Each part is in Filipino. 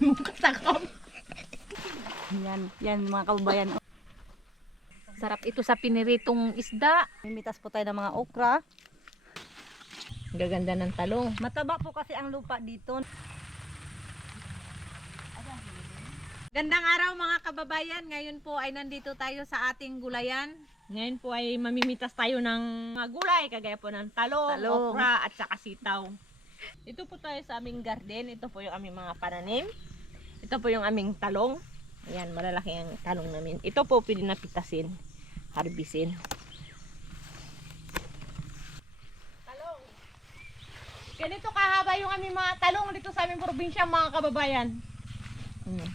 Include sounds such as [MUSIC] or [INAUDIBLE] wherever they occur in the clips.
mong katakam. Yan, yan mga kababayan. Sarap ito sa piniritong isda. Mimitas po tayo ng mga okra. Gaganda ng talong. Mataba po kasi ang lupa dito. Gandang araw mga kababayan. Ngayon po ay nandito tayo sa ating gulayan. Ngayon po ay mamimitas tayo ng mga gulay, kagaya po ng talong, Talong. okra, at saka sitaw. Ito po tayo sa aming garden. Ito po yung aming mga pananim. Ito po yung aming talong. Ayan, malalaki ang talong namin. Ito po pwede na pitasin, harbisin. Talong. Ganito kahaba yung aming mga talong dito sa aming probinsya mga kababayan. Hmm.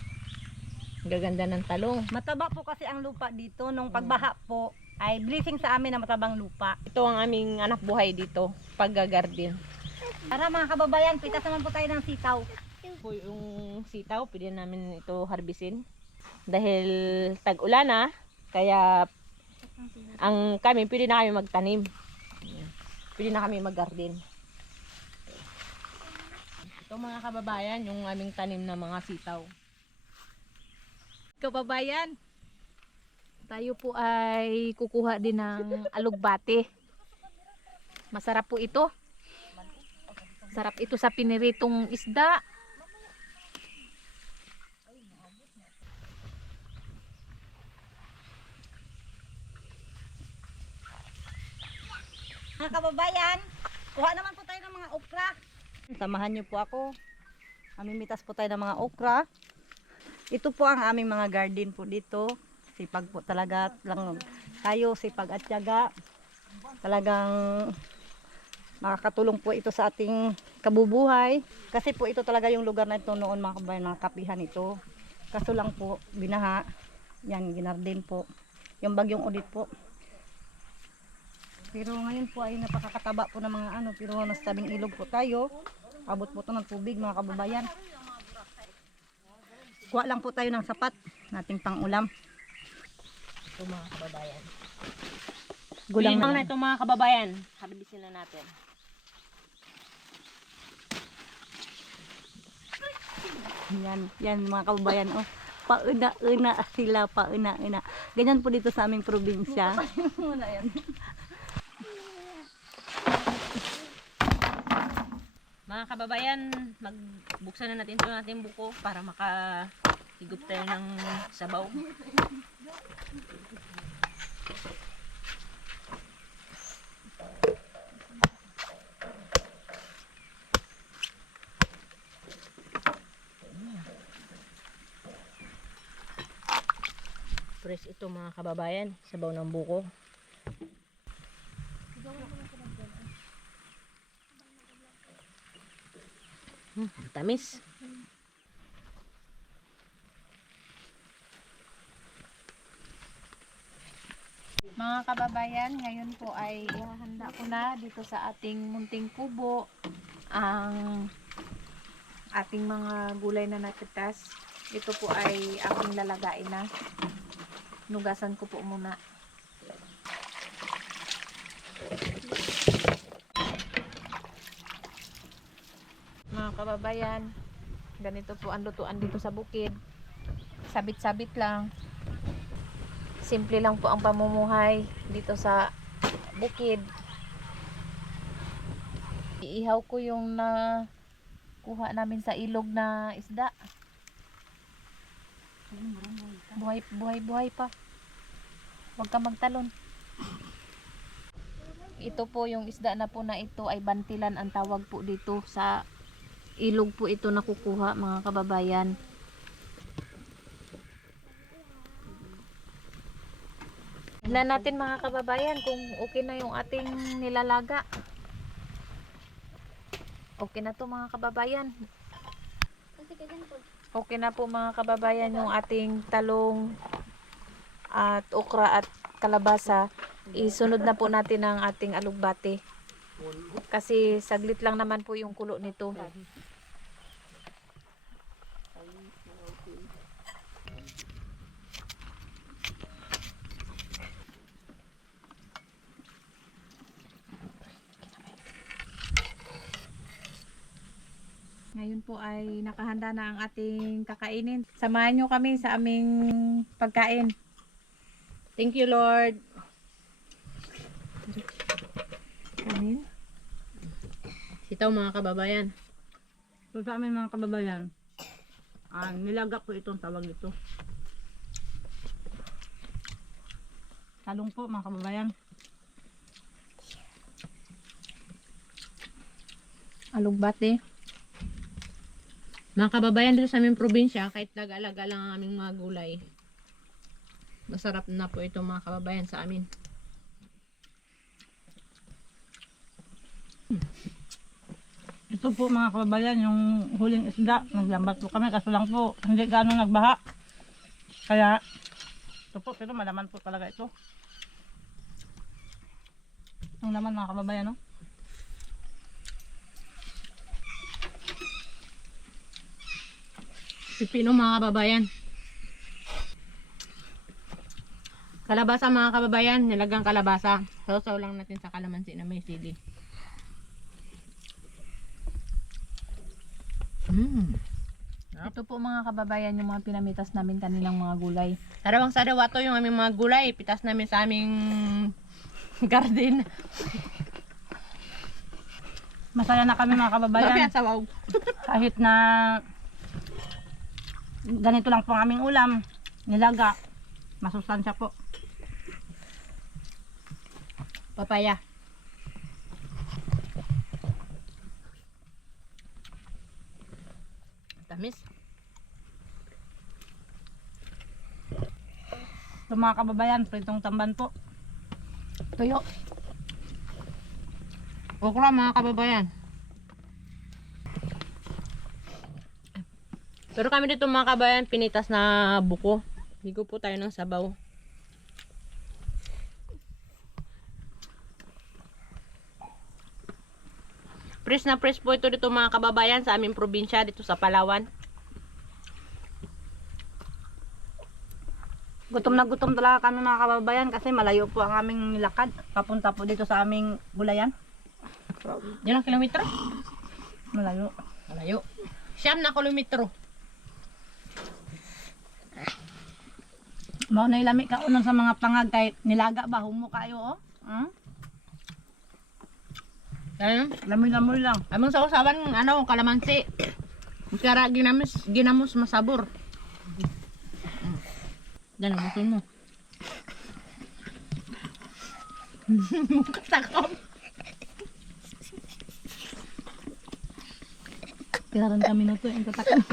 Gaganda ng talong. Mataba po kasi ang lupa dito. Nung pagbaha po, ay blessing sa amin na matabang lupa. Ito ang aming anak buhay dito, pag-garden. Para mga kababayan, pitas naman po tayo ng sitaw. Po yung sitaw, pwede namin ito harbisin. Dahil tag-ulan na, kaya ang kami, pwede na kami magtanim. Pwede na kami mag-garden. Ito mga kababayan, yung aming tanim na mga sitaw. Kababayan, tayo po ay kukuha din ng alugbate. Masarap po ito. Sarap ito sa piniritong isda. Mga kababayan, kuha naman po tayo ng mga okra. Samahan niyo po ako. Mamimitas po tayo ng mga okra. Ito po ang aming mga garden po dito. Sipag po talaga lang tayo, sipag at tiyaga. Talagang makakatulong po ito sa ating kabubuhay. Kasi po ito talaga yung lugar na ito noon mga kababayan, mga kapihan ito. Kaso lang po, binaha. Yan, ginarden po. Yung bagyong ulit po. Pero ngayon po ay napakakataba po ng mga ano, pero nasa tabing ilog po tayo. Abot po to ng tubig mga kababayan. Kuha lang po tayo ng sapat nating pangulam. Ito mga kababayan. Gulang na na ito mga kababayan. Harbisin na natin. Yan, yan mga kababayan. Oh, pauna-una sila, pauna-una. Ganyan po dito sa aming probinsya. [LAUGHS] Mga kababayan, magbuksan na natin ito natin buko para makahigop tayo ng sabaw. Fresh ito mga kababayan, sabaw ng buko. Hmm, tamis. Mga kababayan, ngayon po ay ihahanda ko na dito sa ating munting kubo ang ating mga gulay na napitas. Ito po ay aking lalagain na. Nugasan ko po muna. Mga kababayan, ganito po ang lutuan dito sa bukid. Sabit-sabit lang simple lang po ang pamumuhay dito sa bukid. Iihaw ko yung na kuha namin sa ilog na isda. Buhay, buhay, buhay pa. Huwag ka magtalon. Ito po yung isda na po na ito ay bantilan ang tawag po dito sa ilog po ito nakukuha mga kababayan. Tignan natin mga kababayan kung okay na yung ating nilalaga. Okay na to mga kababayan. Okay na po mga kababayan yung ating talong at okra at kalabasa. Isunod na po natin ang ating alugbate. Kasi saglit lang naman po yung kulo nito. Ngayon po ay nakahanda na ang ating kakainin. Samahan nyo kami sa aming pagkain. Thank you, Lord. Kanin. Sitaw mga kababayan. So sa amin mga kababayan, ah, nilaga po itong tawag ito. Talong po mga kababayan. Alugbate. Mga kababayan dito sa aming probinsya, kahit nag-alaga lang ang aming mga gulay, masarap na po ito mga kababayan sa amin. Ito po mga kababayan, yung huling isda, naglambat po kami, kaso lang po, hindi gano'ng nagbaha. Kaya, ito po, pero malaman po talaga ito. Ang laman mga kababayan, no? Pipino mga kababayan. Kalabasa mga kababayan, nilagang kalabasa. Sausaw lang natin sa kalamansi na may sili. Mm. Ito po mga kababayan yung mga pinamitas namin kaninang mga gulay. Sarawang sarawato yung aming mga gulay. Pitas namin sa aming garden. Masaya na kami mga kababayan. Kahit na ganito lang po ang aming ulam, nilaga, masustansya po. Papaya. Tamis. So mga kababayan, pritong tamban po. Tuyo. Okra mga kababayan. Pero kami dito mga kababayan, pinitas na buko. Higo po tayo ng sabaw. Press na press po ito dito mga kababayan sa aming probinsya dito sa Palawan. Gutom na gutom talaga kami mga kababayan kasi malayo po ang aming nilakad. Papunta po dito sa aming gulayan. Ilang kilometro? Malayo. Malayo. Siyam na kilometro. Mao na ilami ka unon sa mga pangag kay nilaga ba humo kayo oh. Hmm? Ayun. Lamoy-lamoy lang. Amang sausawan ano kalamansi. Kaya ginamos ginamos masabor. Dan ang gusto mo. [LAUGHS] Katakam. Tiraran kami na to yung tatakam.